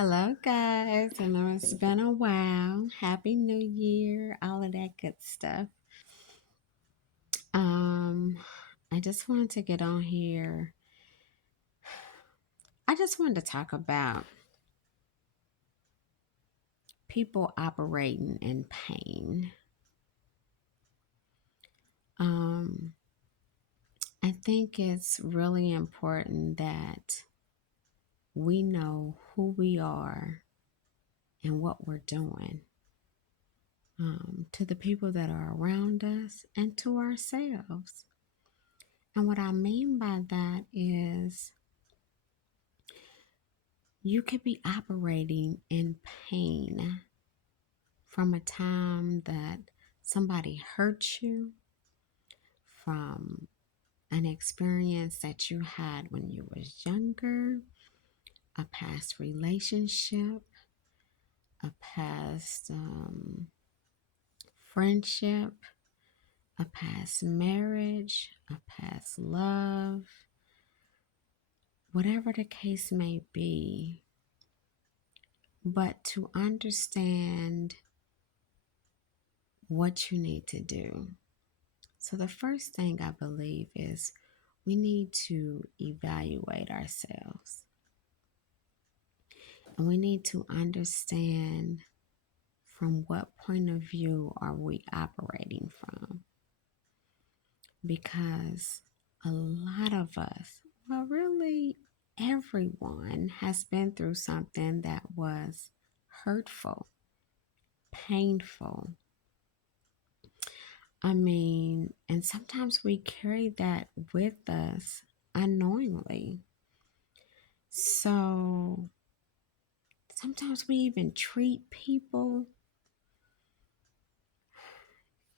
Hello, guys. I know it's been a while. Happy New Year, all of that good stuff. Um, I just wanted to get on here. I just wanted to talk about people operating in pain. Um, I think it's really important that we know who we are and what we're doing to the people that are around us and to ourselves. And what I mean by that is you could be operating in pain from a time that somebody hurt you, from an experience that you had when you was younger, a past relationship, a past friendship, a past marriage, a past love, whatever the case may be. But to understand what you need to do. So, the first thing I believe is we need to evaluate ourselves and we need to understand from what point of view are we operating from, because a lot of us, well, really everyone has been through something that was hurtful, painful. And sometimes we carry that with us unknowingly. So sometimes we even treat people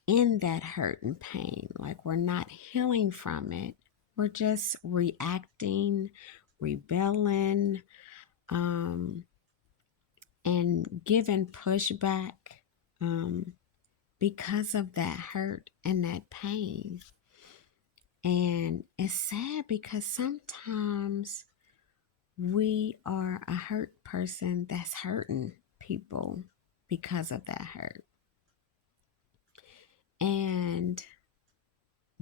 in that hurt and pain like we're not healing from it. We're just reacting, rebelling, um, and giving pushback um, because of that hurt and that pain. And it's sad because sometimes we are a hurt person that's hurting people because of that hurt. And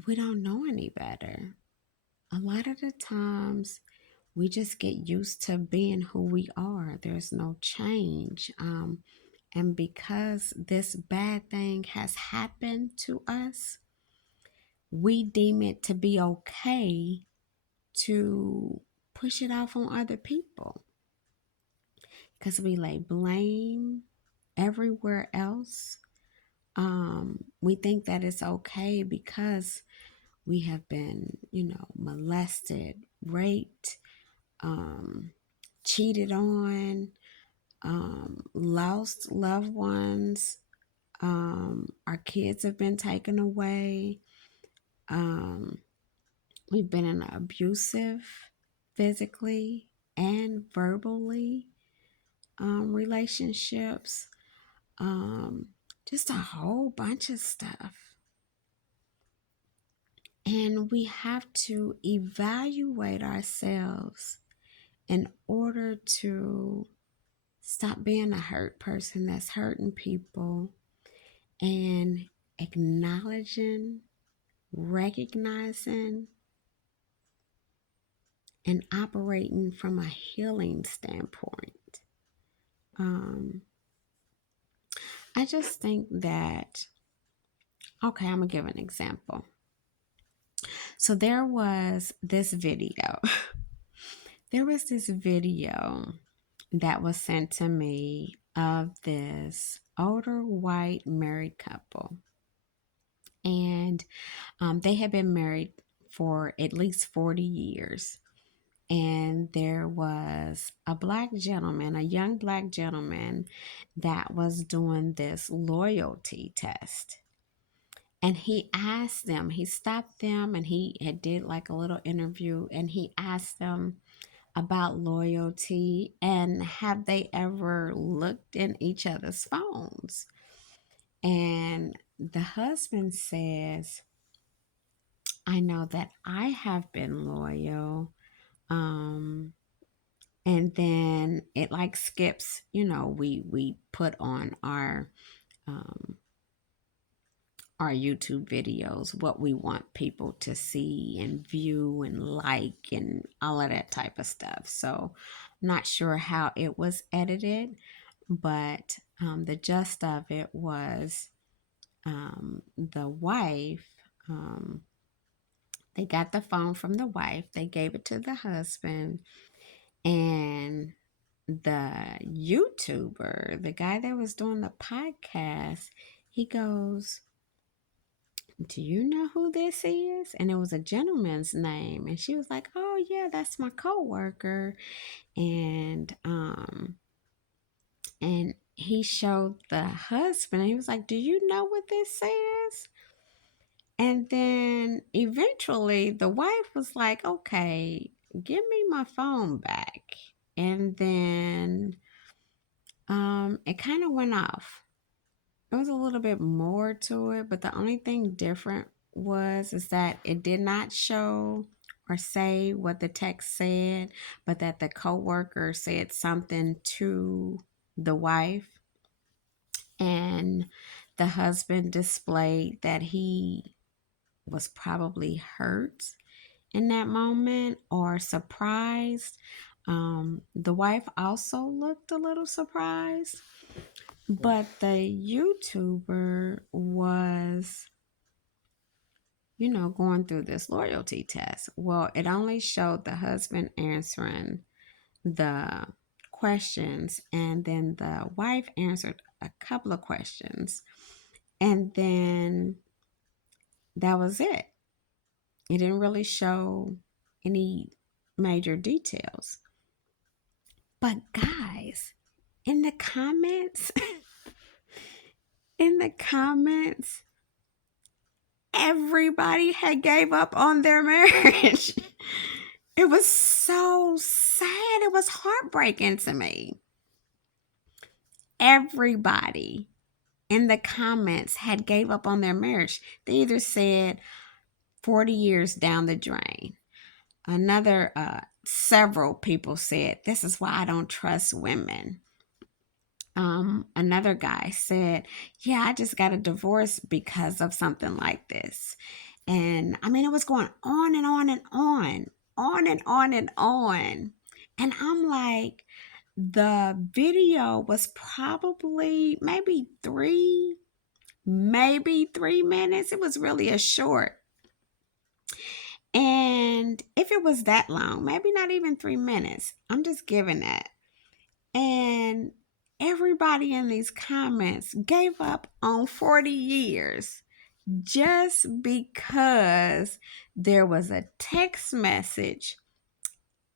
we don't know any better. A lot of the times we just get used to being who we are. There's no change. And because this bad thing has happened to us, we deem it to be okay to push it off on other people because we lay blame everywhere else. We think that it's okay because we have been, molested, raped, cheated on, lost loved ones. Our kids have been taken away. Um, we've been in abusive, physically and verbally relationships. Um, just a whole bunch of stuff. And we have to evaluate ourselves in order to stop being a hurt person that's hurting people and acknowledging, recognizing, and operating from a healing standpoint. Um, I just think that, okay, I'm going to give an example. So there was this video. There was this video that was sent to me of this older white married couple. And they had been married for at least 40 years. And there was a black gentleman, a young black gentleman, that was doing this loyalty test. And he stopped them and he had did like a little interview and he asked them about loyalty and have they ever looked in each other's phones. And the husband says, I know that I have been loyal. Um, And then it like skips, we put on um, our YouTube videos what we want people to see and view and like and all of that type of stuff. So I'm not sure how it was edited, but the gist of it was the wife, they got the phone from the wife, they gave it to the husband, and the YouTuber, the guy that was doing the podcast, he goes, "Do you know who this is?" And it was a gentleman's name. And she was like, "Oh yeah, that's my coworker." And and he showed the husband, and he was like, "Do you know what this says?" And then eventually the wife was like, "Okay, give me my phone back." And then it kind of went off. It was a little bit more to it, but the only thing different is that it did not show or say what the text said, but that the coworker said something to the wife, and the husband displayed that he was probably hurt in that moment or surprised. The wife also looked a little surprised, but the YouTuber was, going through this loyalty test. Well, it only showed the husband answering the questions, and then the wife answered a couple of questions, and then that was it. It didn't really show any major details. But guys, in the comments, in the comments, everybody had gave up on their marriage. It was so sad. It was heartbreaking to me. Everybody in the comments had gave up on their marriage. They either said 40 years down the drain. Several people said, "This is why I don't trust women." Another guy said, "Yeah, I just got a divorce because of something like this." And I mean, it was going on and on and on and on and on. And I'm like, the video was probably maybe 3 minutes. It was really a short. And if it was that long, maybe not even 3 minutes, I'm just giving that. And everybody in these comments gave up on 40 years just because there was a text message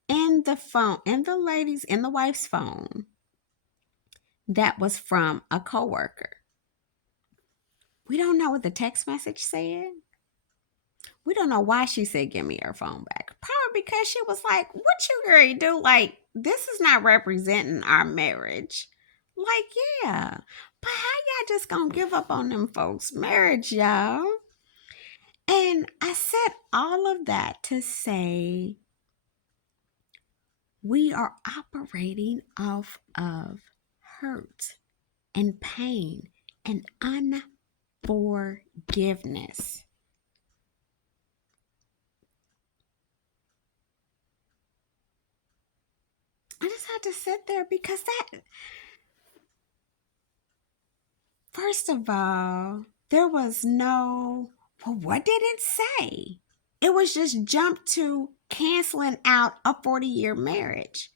in the phone, in the wife's phone, that was from a coworker. We don't know what the text message said. We don't know why she said, "Give me her phone back." Probably because she was like, "What you gonna do? Like, this is not representing our marriage." Like, yeah. But how y'all just gonna give up on them folks' marriage, y'all? And I said all of that to say we are operating off of hurt and pain and unforgiveness. I just had to sit there because first of all, there was well, what did it say? It was just jump to canceling out a 40-year marriage.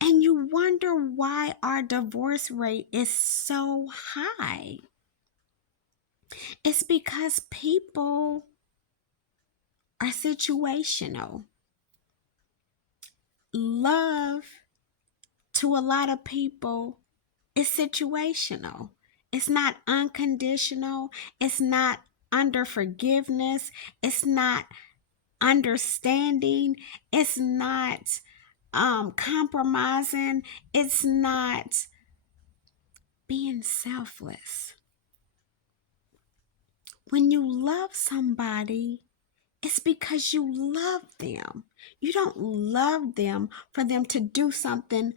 And you wonder why our divorce rate is so high. It's because people are situational. Love to a lot of people is situational. It's not unconditional. It's not under forgiveness. It's not understanding. It's not compromising. It's not being selfless. When you love somebody, it's because you love them. You don't love them for them to do something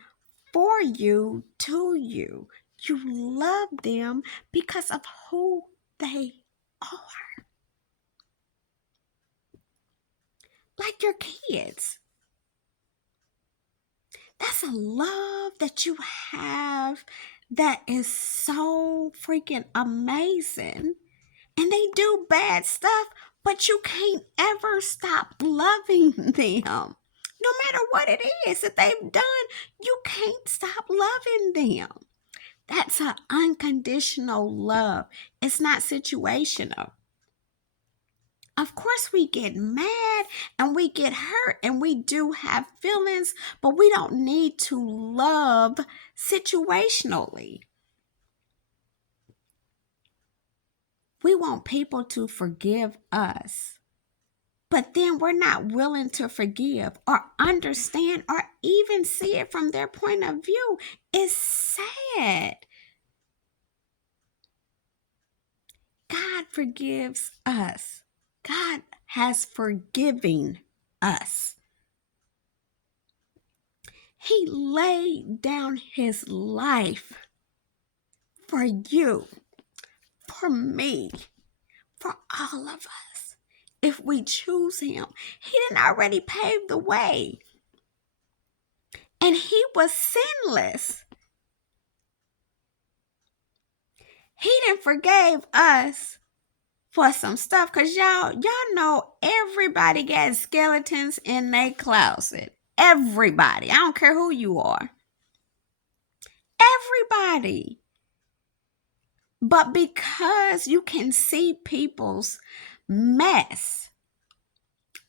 for you, to you. You love them because of who they are. Like your kids. That's a love that you have that is so freaking amazing. And they do bad stuff, but you can't ever stop loving them. No matter what it is that they've done, you can't stop loving them. That's an unconditional love. It's not situational. Of course, we get mad and we get hurt and we do have feelings, but we don't need to love situationally. We want people to forgive us, but then we're not willing to forgive or understand or even see it from their point of view. It's sad. God forgives us. God has forgiven us. He laid down his life for you, for me, for all of us. If we choose him, he didn't already pave the way. And he was sinless. He didn't forgive us for some stuff, because y'all know everybody got skeletons in their closet. Everybody. I don't care who you are. Everybody. But because you can see people's mess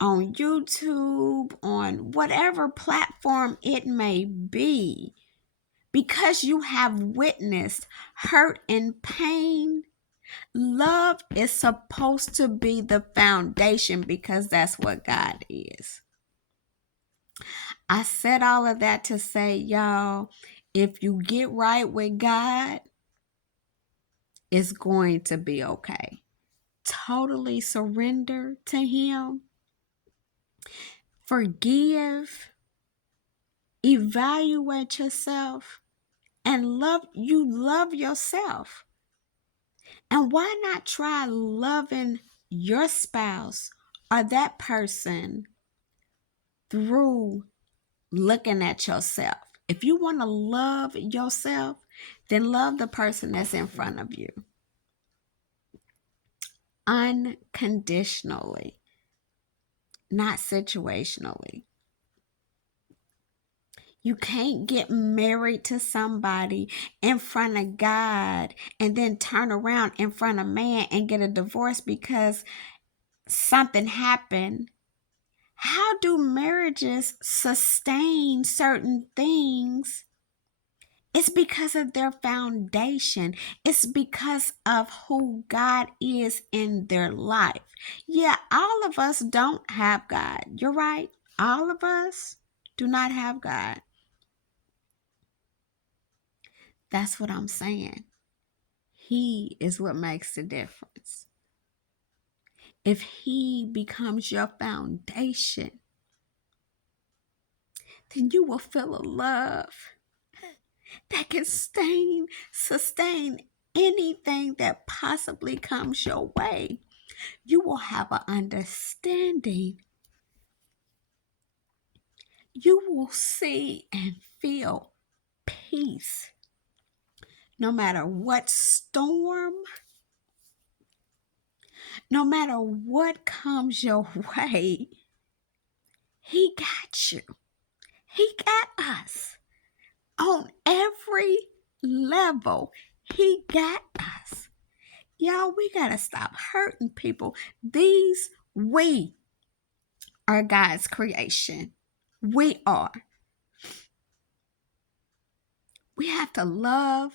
on YouTube, on whatever platform it may be, because you have witnessed hurt and pain, love is supposed to be the foundation, because that's what God is. I said all of that to say, y'all, if you get right with God, it's going to be okay. Totally surrender to him. Forgive. Evaluate yourself. And love yourself. And why not try loving your spouse or that person through looking at yourself? If you want to love yourself, then love the person that's in front of you. Unconditionally, not situationally. You can't get married to somebody in front of God and then turn around in front of man and get a divorce because something happened. How do marriages sustain certain things? It's because of their foundation. It's because of who God is in their life. Yeah, all of us don't have God. You're right. All of us do not have God. That's what I'm saying. He is what makes the difference. If he becomes your foundation, then you will feel a love that can sustain anything that possibly comes your way. You will have an understanding. You will see and feel peace. No matter what storm, no matter what comes your way, he got you. He got us. On every level, he got us. Y'all, we got to stop hurting people. We are God's creation. We are. We have to love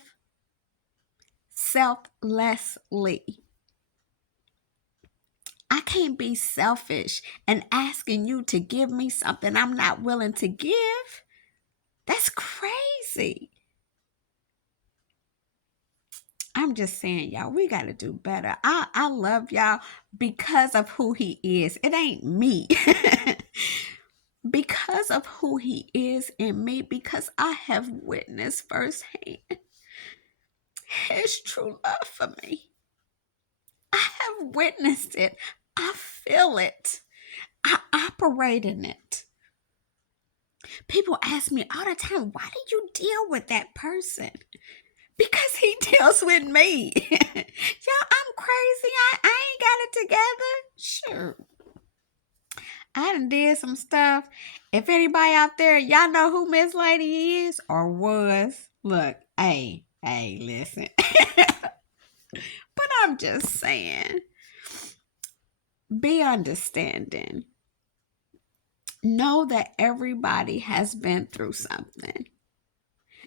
selflessly. I can't be selfish and asking you to give me something I'm not willing to give. That's crazy. I'm just saying, y'all, we got to do better. I love y'all because of who he is. It ain't me. because of who he is in me, because I have witnessed firsthand his true love for me. I have witnessed it. I feel it. I operate in it. People ask me all the time, why do you deal with that person? Because he deals with me. Y'all, I'm crazy. I ain't got it together. Sure. I done did some stuff. If anybody out there, y'all know who Miss Lady is or was. Look, hey, listen. But I'm just saying, be understanding. Know that everybody has been through something.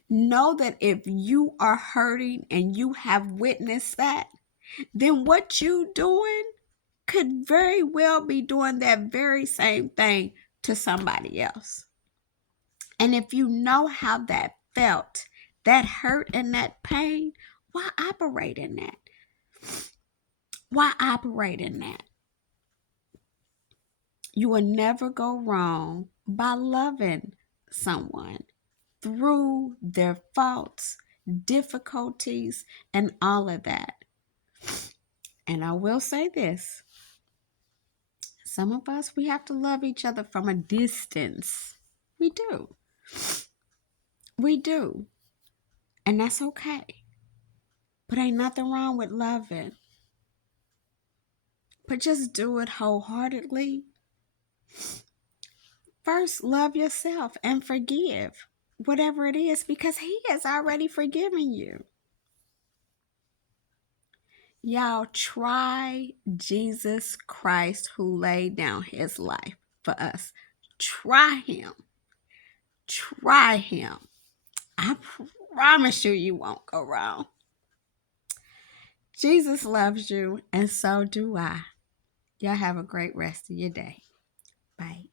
Know that if you are hurting and you have witnessed that, then what you doing could very well be doing that very same thing to somebody else. And if you know how that felt, that hurt and that pain, why operate in that? Why operate in that? You will never go wrong by loving someone through their faults, difficulties, and all of that. And I will say this. Some of us, we have to love each other from a distance. We do. We do. And that's okay. But ain't nothing wrong with loving. But just do it wholeheartedly. First, love yourself and forgive whatever it is because he has already forgiven you. Y'all, try Jesus Christ who laid down his life for us. Try him. Try him. I promise you, you won't go wrong. Jesus loves you, and so do I. Y'all have a great rest of your day. Bye.